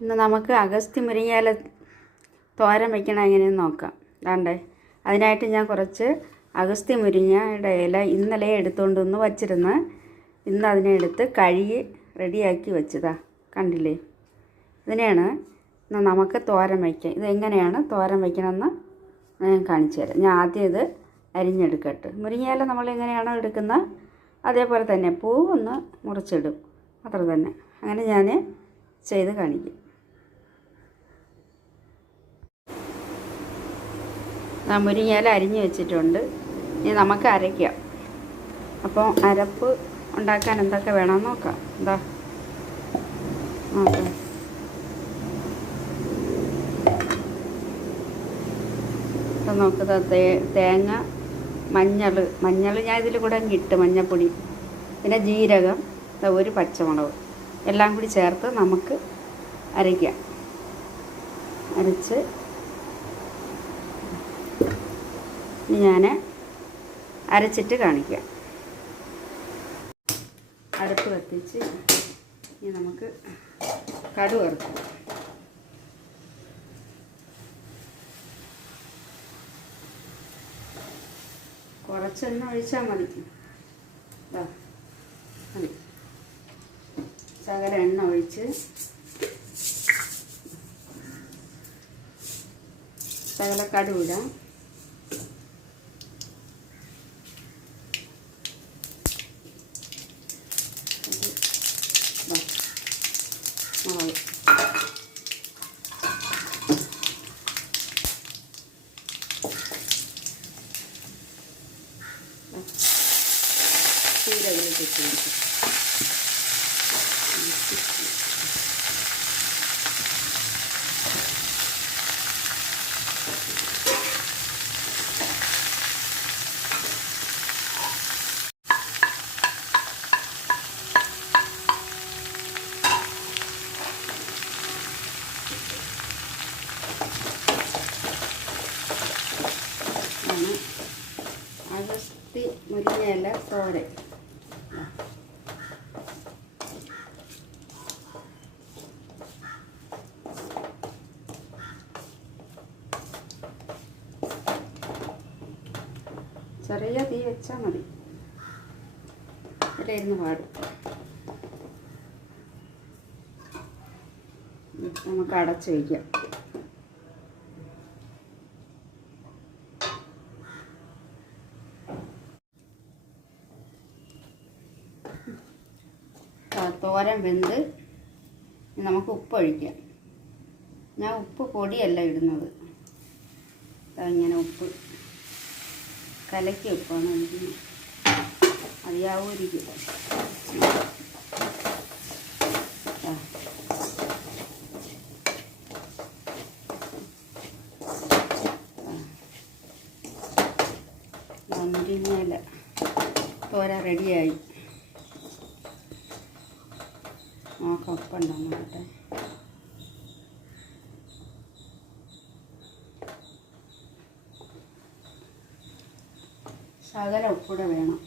ഇന്ന് നമുക്ക് അഗസ്ത്യ മുരിങ്ങയില തോരൻ വയ്ക്കണം എങ്ങനെയെന്ന് നോക്കാം. ദാണ്ടേ അതിനായിട്ട് ഞാൻ കുറച്ച് അഗസ്ത്യ മുരിങ്ങയുടെ ഇല ഇന്നലെ എടുത്തുകൊണ്ടൊന്ന് വച്ചിരുന്ന് ഇന്ന് അതിനെ എടുത്ത് കഴുകി റെഡിയാക്കി വെച്ചതാ. കണ്ടില്ലേ? ഇതിനെയാണ് ഇന്ന് നമുക്ക് തോരൻ വയ്ക്കാം. ഇതെങ്ങനെയാണ് തോരൻ വയ്ക്കണമെന്ന് ഞാൻ കാണിച്ചു തരാം. ഞാൻ ആദ്യം ഇത് അരിഞ്ഞെടുക്കട്ടെ. മുരിങ്ങയില നമ്മൾ എങ്ങനെയാണോ എടുക്കുന്നത് അതേപോലെ തന്നെ പൂവൊന്ന് മുറിച്ചിടും, അത്ര തന്നെ. അങ്ങനെ ഞാൻ ചെയ്ത് കാണിക്കും. മുരിങ്ങയില അരിഞ്ഞ് വെച്ചിട്ടുണ്ട്. ഇനി നമുക്ക് അരയ്ക്കാം. അപ്പോൾ അരപ്പ് ഉണ്ടാക്കാൻ എന്തൊക്കെ വേണമെന്ന് നോക്കാം. എന്താ നോക്കാം. ഇപ്പം നോക്കുന്നത് തേങ്ങ, മഞ്ഞൾ ഞാൻ ഇതിൽ കൂടെ ഇട്ട്, മഞ്ഞൾപ്പൊടി, പിന്നെ ജീരകം, ഒരു പച്ചമുളക് എല്ലാം കൂടി ചേർത്ത് നമുക്ക് അരയ്ക്കാം. അരച്ച് ഞാൻ അരച്ചിട്ട് കാണിക്കാം. അടുപ്പ് കത്തിച്ച് ഇനി നമുക്ക് കടുക് വറുക്കാം. കുറച്ചെണ്ണ ഒഴിച്ചാൽ മതി. മതി. ശകല എണ്ണ ഒഴിച്ച് ശകല കടുക് ഇടാം. മുളക് ചീരകളിലേക്ക് ഇട്ട് കൊടുക്കും. അഗസ്ത്യ മുരിങ്ങയില തോരൻ. ചെറിയ തീ വെച്ചാൽ മതി, ഇതിലിരുന്ന് പാടും. നമുക്ക് അടച്ച് വയ്ക്കാം. തോരൻ വെന്ത് നമുക്ക് ഉപ്പ് ഒഴിക്കാം. ഞാൻ ഉപ്പ് പൊടിയല്ല ഇടുന്നത്, ഇങ്ങനെ ഉപ്പ് കലക്കി ഉപ്പാണ് ഒഴിക്കുന്നത്. അറിയാവൂരിക്കും. മുരിങ്ങയില തോര റെഡിയായി. നോക്കാം ഉപ്പുണ്ടോ നോക്കട്ടെ. ശകല ഉപ്പൂടെ വേണം.